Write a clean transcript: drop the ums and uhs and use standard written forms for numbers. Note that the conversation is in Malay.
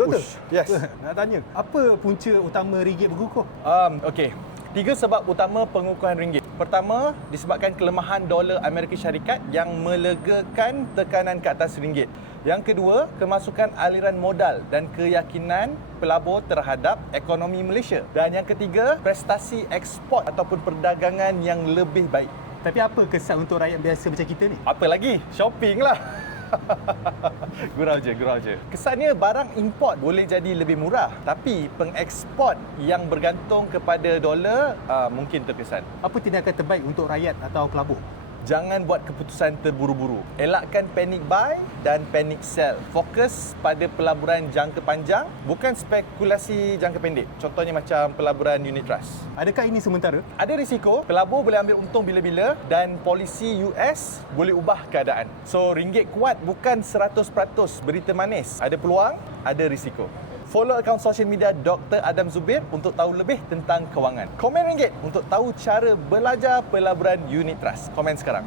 Doktor, Yes. nak tanya, apa punca utama ringgit berkukuh? Okey. 3 sebab utama pengukuhan ringgit. Pertama, disebabkan kelemahan dolar Amerika Syarikat yang melegakan tekanan ke atas ringgit. Yang kedua, kemasukan aliran modal dan keyakinan pelabur terhadap ekonomi Malaysia. Dan yang ketiga, prestasi ekspor ataupun perdagangan yang lebih baik. Tapi apa kesan untuk rakyat biasa macam kita ni? Apa lagi? Shopping lah. Gurau je. Kesannya barang import boleh jadi lebih murah, tapi pengeksport yang bergantung kepada dolar mungkin terkesan. Apa tindakan terbaik untuk rakyat atau pelabur? Jangan buat keputusan terburu-buru. Elakkan panic buy dan panic sell. Fokus pada pelaburan jangka panjang, bukan spekulasi jangka pendek. Contohnya macam pelaburan unit trust. Adakah ini sementara? Ada risiko, pelabur boleh ambil untung bila-bila dan polisi US boleh ubah keadaan. So, ringgit kuat bukan 100% berita manis. Ada peluang, ada risiko. Follow akaun social media Dr. Adam Zubir untuk tahu lebih tentang kewangan. Komen ringgit untuk tahu cara belajar pelaburan unit trust. Komen sekarang.